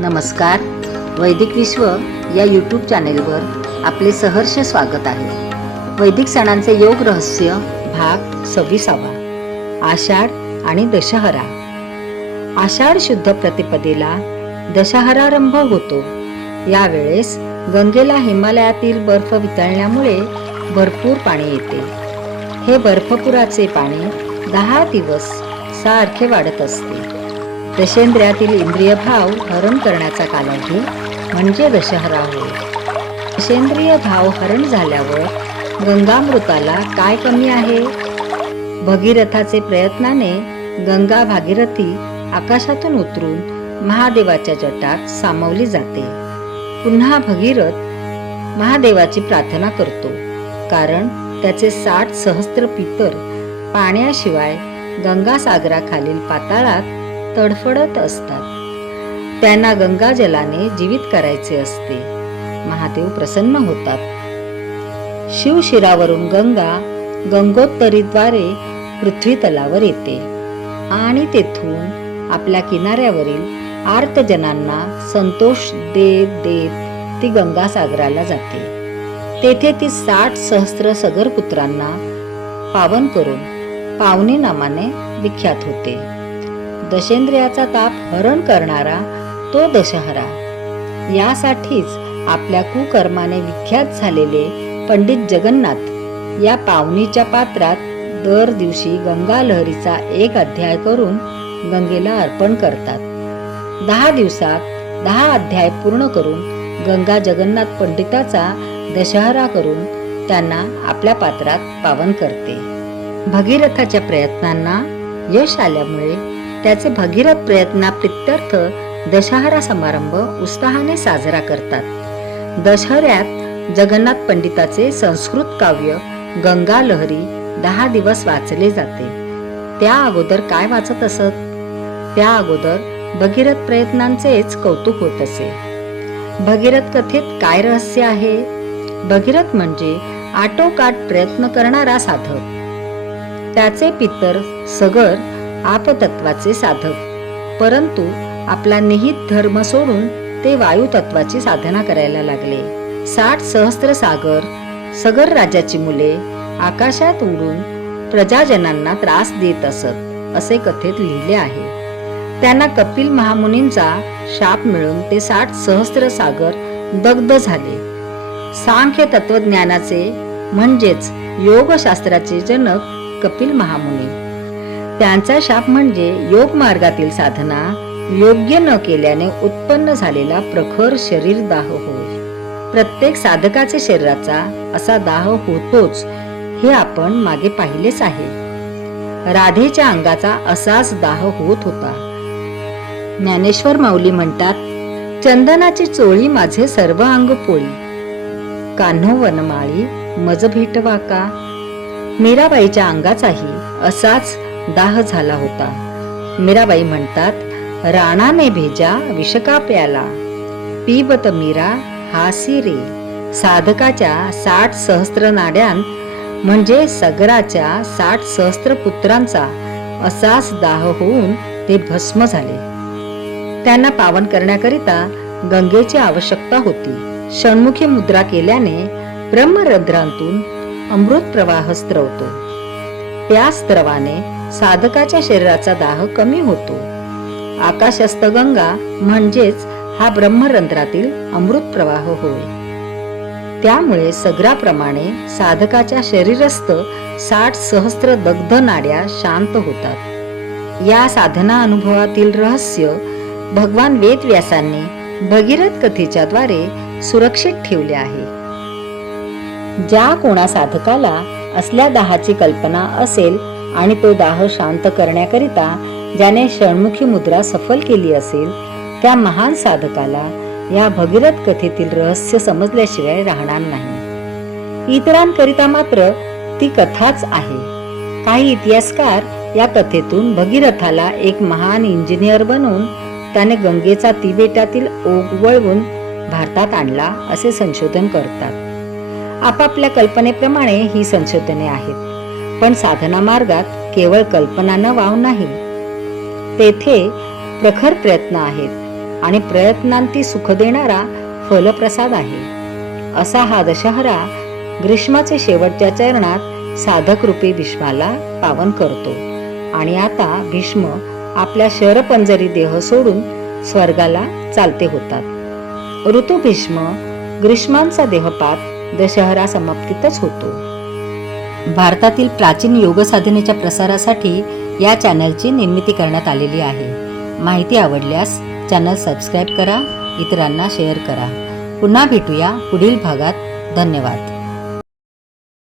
नमस्कार. वैदिक विश्व या यूट्यूब चॅनेलवर आपले सहर्ष स्वागत आहे. वैदिक सणांचे योग रहस्य भाग 26. आषाढ आणि दशहरा. आषाढ शुद्ध प्रतिपदेला दशहरारंभ होतो. यावेळेस गंगेला हिमालयातील बर्फ वितळण्यामुळे भरपूर पाणी येते. हे बर्फपुराचे पाणी 10 दिवस सारखे वाढत असते. दशेंद्रियातील इंद्रिय भाव हरण करण्याचा कालावधी म्हणजे दशहरा होय. दशेंद्रिय भाव हरण झाल्यावर गंगामृताला काय कमी आहे? भगीरथाचे प्रयत्नाने गंगा भागीरथी आकाशातून उतरून महादेवाच्या जटात सामावली जाते. पुन्हा भगीरथ महादेवाची प्रार्थना करतो, कारण त्याचे 60 सहस्त्र पितर पाण्याशिवाय गंगासागराखालील पाताळात तडफडत असतात. त्यांना गंगा जलाने जीवित करायचे असते. महादेव प्रसन्न होतात. शिवशिरावरून गंगा गंगोत्तरीद्वारे पृथ्वी तलावर येते आणि तेथून आपल्या किनाऱ्यावरील आर्तजनांना संतोष देत देत ती गंगासागराला जाते. तेथे ती 60 सहस्त्र सगरपुत्रांना पावन करून पावनी नामाने विख्यात होते. दशेंद्रियाचा ताप हरण करणारा तो दशहरा. यासाठीच आपल्या कुकर्माने विख्यात झालेले पंडित जगन्नाथ या पावनीच्या पात्रात दर दिवशी गंगा लहरीचा एक अध्याय करून गंगेला अर्पण करतात. 10 दिवसात 10 अध्याय पूर्ण करून गंगा जगन्नाथ पंडिताचा दशहरा करून त्यांना आपल्या पात्रात पावन करते. भगीरथाच्या प्रयत्नांना यश आल्यामुळे त्याचे भगीरथ प्रयत्नाप्रित्यर्थ दशहरा समारंभ उत्साहाने साजरा करतात. दशहऱ्यात जगन्नाथ पंडिताचे संस्कृत काव्य गंगा लहरी 10 दिवस वाचले जाते. त्या अगोदर काय वाचत असत? त्या अगोदर भगीरथ प्रयत्नांचेच कौतुक होत असे. भगीरथ कथेत काय रहस्य आहे? भगीरथ म्हणजे आटोकाट प्रयत्न करणारा साधक. त्याचे पितर सगर आपतत्वाचे साधक, परंतु आपला निहित धर्म सोडून ते वायुतत्वाची साधना करायला लागले. 60 सहस्त्र सगर राजाची मुले आकाशात उडून प्रजाजनांना त्रास देत असत असे कथेत लिहिले आहे. त्यांना कपिल महामुनींचा शाप मिळून ते 60 सहस्त्र सागर दग्ध झाले. सांख्य तत्वज्ञानाचे म्हणजेच योगशास्त्राचे जनक कपिल महामुनी. त्यांचा शाप म्हणजे योग मार्गातील साधना योग्य न केल्याने उत्पन्न झालेला प्रखर शरीर दाह होय. प्रत्येक साधकाचे शरीराचा असा दाह होतोच हे आपण मागे पाहिलेच आहे. राधेच्या अंगाचा असाच दाह होत होता. ज्ञानेश्वर माऊली म्हणतात, चंदनाची चोळी माझे सर्व अंग पोळी, कान्हो वनमाळी मज भेटवा का. मीराबाईच्या अंगाचाही असाच दाह झाला होता. मीराबाई म्हणतात, राणाने भेजा विषका प्याला, पीबत मीरा हासी रे. साधकाच्या 60 सहस्त्र नाड्यांत म्हणजे सगराच्या 60 सहस्त्र पुत्रांचा असाच दाह होऊन ते भस्म झाले. त्यांना पावन करण्याकरिता गंगेची आवश्यकता होती. षण्मुखी मुद्रा केल्याने ब्रह्मरंध्रांतून अमृत प्रवाह स्त्रवतो. त्या स्त्रवाने साधकाच्या शरीराचा दाह कमी होतो. आकाशस्थ गंगा म्हणजेच हा ब्रह्मरंध्रातील अमृत प्रवाह होय. त्यामुळे सगराप्रमाणे साधकाच्या शरीरस्थ 60 सहस्त्र दग्ध नाड्या शांत होतात. या साधना अनुभवातील रहस्य भगवान वेदव्यासांनी भगीरथ कथेच्या द्वारे सुरक्षित ठेवले आहे. ज्या कोणा साधकाला असल्या दाहाची कल्पना असेल आणि तो दाह शांत करण्याकरिता ज्याने षण्मुखी मुद्रा सफल केली असेल, त्या महान साधकाला या भगीरथ कथेतील रहस्य समजल्याशिवाय राहणार नाही. इतरांकरिता मात्र ती कथाच आहे. काही इतिहासकार या कथेतून भगीरथाला एक महान इंजिनियर बनवून त्याने गंगेचा तिबेटातील ओघ वळवून भारतात आणला असे संशोधन करतात. आपापल्या कल्पनेप्रमाणे ही संशोधने आहेत, पण साधना मार्गात केवळ कल्पना न वाव नाही, तेथे प्रखर प्रयत्न आहेत. आणि प्रयत्नांती सुख देणारा फलप्रसाद आहे. असा हा दशहरा ग्रीष्माचे शेवटच्या चरणात साधक रूपी भीष्माला पावन करतो. आणि आता भीष्म आपल्या शरपंजरी देह सोडून स्वर्गाला चालते होतात. ऋतू भीष्म ग्रीष्मांचा देहपात दशहरा समाप्तीतच होतो. भारतातील प्राचीन योग साधनेच्या प्रसारासाठी या चॅनलची निर्मिती करण्यात आलेली आहे. माहिती आवडल्यास चॅनल सबस्क्राईब करा, इतरांना शेअर करा. पुन्हा भेटूया पुढील भागात. धन्यवाद.